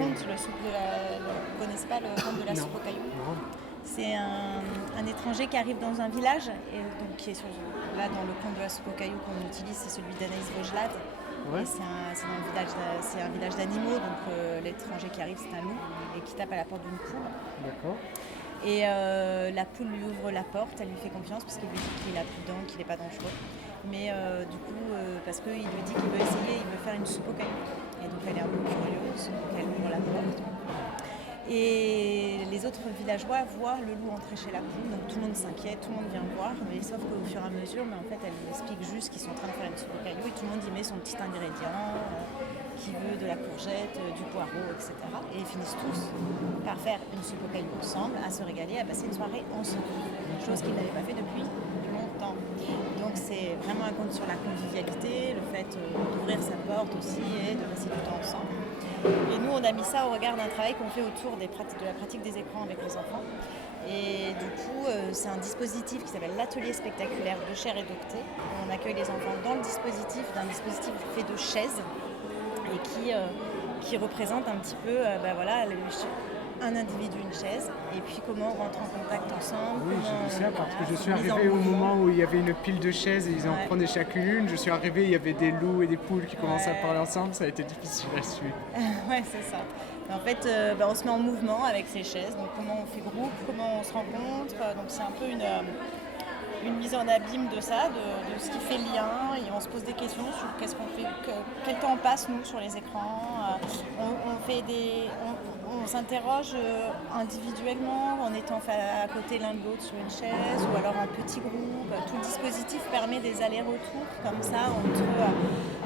conte, vous connaissez pas le conte de la soupe aux cailloux? Non. C'est un étranger qui arrive dans un village, et donc qui est là dans le conte de la soupe aux cailloux qu'on utilise, c'est celui d'Anaïs Vogelade. Ouais. Et c'est un village d'animaux, donc l'étranger qui arrive c'est un loup et qui tape à la porte d'une poule. D'accord. Et la poule lui ouvre la porte, elle lui fait confiance parce qu'il lui dit qu'il a plus de dents, qu'il n'est pas dangereux. Mais du coup, parce qu'il lui dit qu'il veut essayer, il veut faire une soupe aux cailloux. Et donc elle est un peu curieuse, donc elle ouvre la porte. Et les autres villageois voient le loup entrer chez la poule, donc tout le monde s'inquiète, tout le monde vient voir, mais sauf qu'au fur et à mesure, mais en fait, elle explique juste qu'ils sont en train de faire une soupe aux cailloux et tout le monde y met son petit ingrédient, qui veut de la courgette, du poireau, etc. Et ils finissent tous par faire une soupe aux cailloux ensemble, à se régaler, à passer une soirée ensemble, chose qu'ils n'avaient pas fait depuis longtemps. Donc c'est vraiment un conte sur la convivialité, le fait d'ouvrir sa porte aussi et de passer du temps ensemble. Et nous, on a mis ça au regard d'un travail qu'on fait autour de la pratique des écrans avec les enfants. Et du coup, c'est un dispositif qui s'appelle l'atelier spectaculaire de chair et d'octet. On accueille les enfants dans le dispositif, d'un dispositif fait de chaises et qui représente un petit peu un individu, une chaise, et puis comment on rentre en contact ensemble. Oui, j'ai vu ça parce que je suis arrivé au moment où il y avait une pile de chaises et ils en prenaient chacune une. Je suis arrivé, il y avait des loups et des poules qui commençaient à parler ensemble, ça a été difficile à suivre. Ouais, c'est ça. En fait, on se met en mouvement avec ces chaises, donc comment on fait groupe, comment on se rencontre, donc c'est un peu une mise en abîme de ça, de ce qui fait lien, et on se pose des questions sur qu'est-ce qu'on fait, quel temps on passe nous sur les écrans, on s'interroge individuellement en étant à côté l'un de l'autre sur une chaise ou alors en petits groupes. Tout le dispositif permet des allers-retours comme ça entre...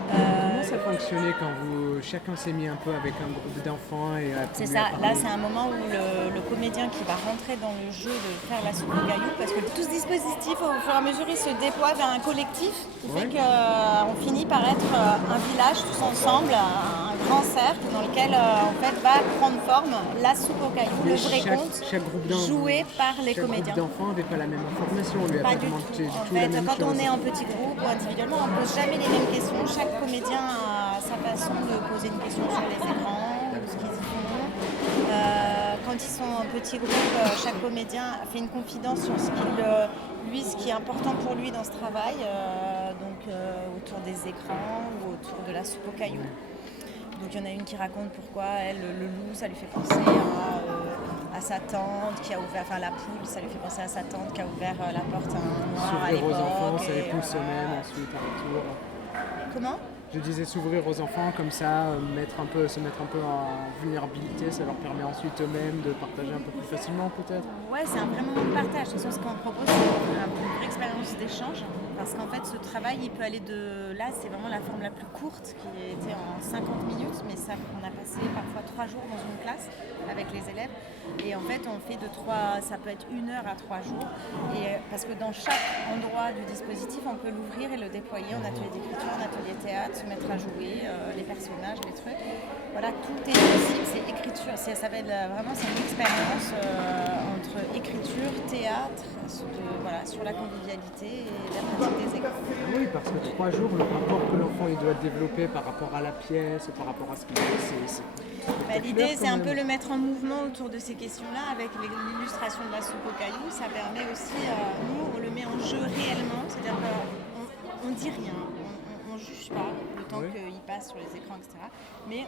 Comment ça fonctionnait quand chacun s'est mis un peu avec un groupe d'enfants et C'est ça, là c'est un moment où le comédien qui va rentrer dans le jeu de faire la soupe aux cailloux, parce que tout ce dispositif au fur et à mesure il se déploie vers un collectif qui fait qu'on finit par être un village tous ensemble, un grand cercle dans lequel en fait va prendre forme la soupe aux cailloux, le vrai conte, joué par les comédiens. Chaque groupe d'enfants n'avait pas la même information, on lui a pas pas du demandé tout. du En tout la fait, même quand chose. on est en petit groupe ou individuellement, on ne pose jamais les mêmes questions. Chaque comédien a sa façon de poser une question sur les écrans, ou ce qu'ils y font. Quand ils sont en petit groupe, chaque comédien fait une confidence sur ce qui est important pour lui dans ce travail, autour des écrans ou autour de la soupe aux cailloux. Donc il y en a une qui raconte pourquoi elle, le loup, ça lui fait penser à sa tante qui a ouvert, enfin la poule, ça lui fait penser à sa tante qui a ouvert la porte à un noir à l'époque. S'ouvrir aux enfants, ça les pousse eux-mêmes ensuite à retour. Comment ? Je disais s'ouvrir aux enfants comme ça, se mettre un peu en vulnérabilité, ça leur permet ensuite eux-mêmes de partager un peu plus facilement peut-être. Ouais, c'est un vrai moment de partage. De toute façon, ce qu'on propose, c'est une vraie expérience d'échange. Parce qu'en fait, ce travail, il peut aller de... Là, c'est vraiment la forme la plus courte, qui était en 50 minutes, mais ça, on a passé parfois 3 jours dans une classe avec les élèves. Et en fait, on fait ça peut être 1 heure à 3 jours. Et, parce que dans chaque endroit du dispositif, on peut l'ouvrir et le déployer en atelier d'écriture, en atelier théâtre, se mettre à jouer, les personnages, les trucs. Voilà, tout est possible, c'est écriture. Ça s'appelle vraiment, c'est une expérience entre écriture, théâtre, sur la convivialité et la pratique des écrans. Oui, parce que 3 jours, le rapport que l'enfant il doit développer par rapport à la pièce, par rapport à ce qu'il fait, l'idée, c'est un peu le mettre en mouvement autour de ces questions-là avec l'illustration de la soupe aux cailloux. Ça permet aussi, nous, on le met en jeu réellement, c'est-à-dire qu'on ne dit rien, on ne juge pas le temps qu'il passe sur les écrans, etc. Mais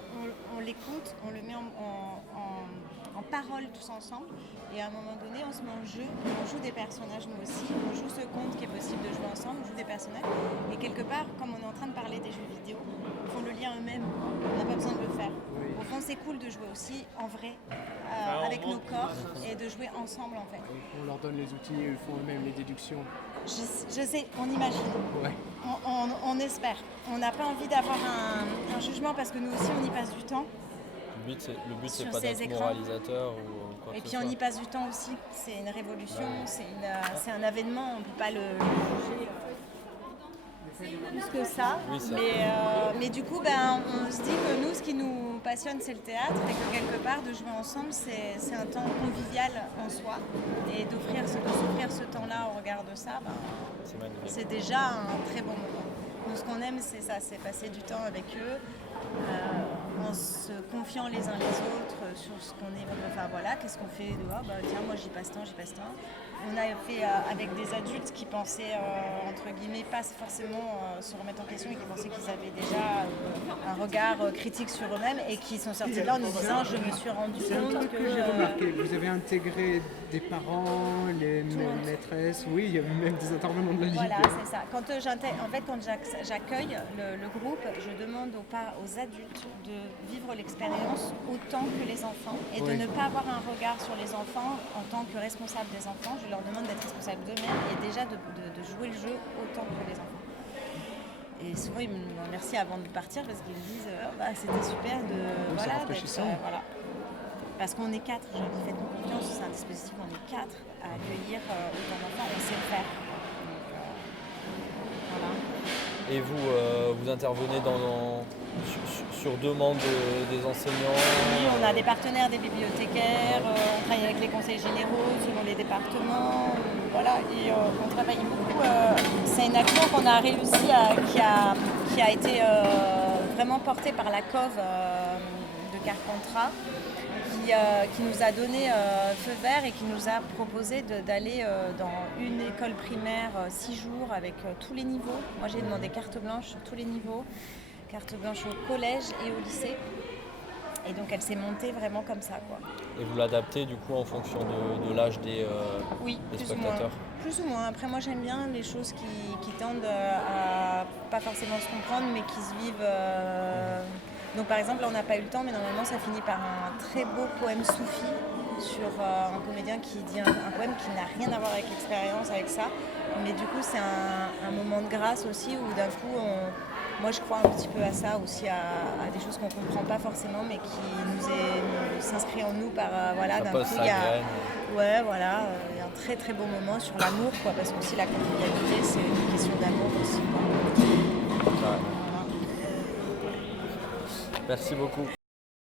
on l'écoute, on le met en parole tous ensemble. Et à un moment donné, on se met en jeu, on joue des personnages nous aussi, on joue ce conte qui est possible de jouer ensemble, on joue des personnages. Et quelque part, comme on est en train de parler des jeux vidéo, ils font le lien eux-mêmes, on n'a pas besoin de le faire. Au fond, c'est cool de jouer aussi en vrai, avec nos corps, et de jouer ensemble en fait. On leur donne les outils et ils font eux-mêmes les déductions. Je sais, on imagine, on espère. On n'a pas envie d'avoir un jugement parce que nous aussi on y passe du temps. Le but c'est pas d'être moralisateur ou quoi que ce soit. Et puis on y passe du temps aussi, c'est une révolution, c'est un avènement, on ne peut pas le juger plus que ça. Oui, mais du coup, on se dit que nous, ce qui nous passionne, c'est le théâtre et que quelque part, de jouer ensemble, c'est un temps convivial en soi. Et de s'offrir ce temps-là au regard de ça, c'est déjà un très bon moment. Nous, ce qu'on aime, c'est ça, c'est passer du temps avec eux. en se confiant les uns les autres sur ce qu'on est, enfin voilà, qu'est-ce qu'on fait dehors, tiens, moi j'y passe tant. On a fait avec des adultes qui pensaient, entre guillemets, pas forcément se remettre en question et qui pensaient qu'ils avaient déjà un regard critique sur eux-mêmes et qui sont sortis de là en nous disant je me suis rendu compte que j'ai remarqué, vous avez intégré des parents, les maîtresses, oui, il y a même des intervenants de la Ligue. Voilà, c'est ça. Quand j'accueille le groupe, je demande aux adultes de vivre l'expérience autant que les enfants et de ne pas avoir un regard sur les enfants en tant que responsable des enfants. Je leur demande d'être responsables d'eux-mêmes et déjà de jouer le jeu autant que les enfants. Et souvent ils me remercient avant de partir parce qu'ils me disent c'était super voilà. Parce qu'on est 4, je leur dis faites-nous confiance, c'est un dispositif, on est 4 à accueillir autant d'enfants, on sait le faire. Donc, voilà. Et vous intervenez sur demande des enseignants? Oui, on a des partenaires, des bibliothécaires, on travaille avec les conseils généraux selon les départements, voilà, et on travaille beaucoup. C'est une action qu'on a réussi qui a été vraiment portée par la COV de Carpentras, qui nous a donné feu vert et qui nous a proposé d'aller dans une école primaire 6 jours avec tous les niveaux. Moi j'ai demandé carte blanche sur tous les niveaux, carte blanche au collège et au lycée. Et donc elle s'est montée vraiment comme ça, quoi. Et vous l'adaptez du coup en fonction de l'âge des spectateurs? Plus ou moins. Après moi j'aime bien les choses qui tendent à pas forcément se comprendre mais qui se vivent. Donc par exemple là on n'a pas eu le temps mais normalement ça finit par un très beau poème soufi sur un comédien qui dit un poème qui n'a rien à voir avec l'expérience, avec ça. Mais du coup c'est un moment de grâce aussi où d'un coup moi je crois un petit peu à ça aussi, à des choses qu'on ne comprend pas forcément mais qui s'inscrit en nous par d'un coup il y a il y a un très très beau moment sur l'amour quoi, parce que aussi la convivialité c'est une question d'amour aussi quoi. Merci beaucoup.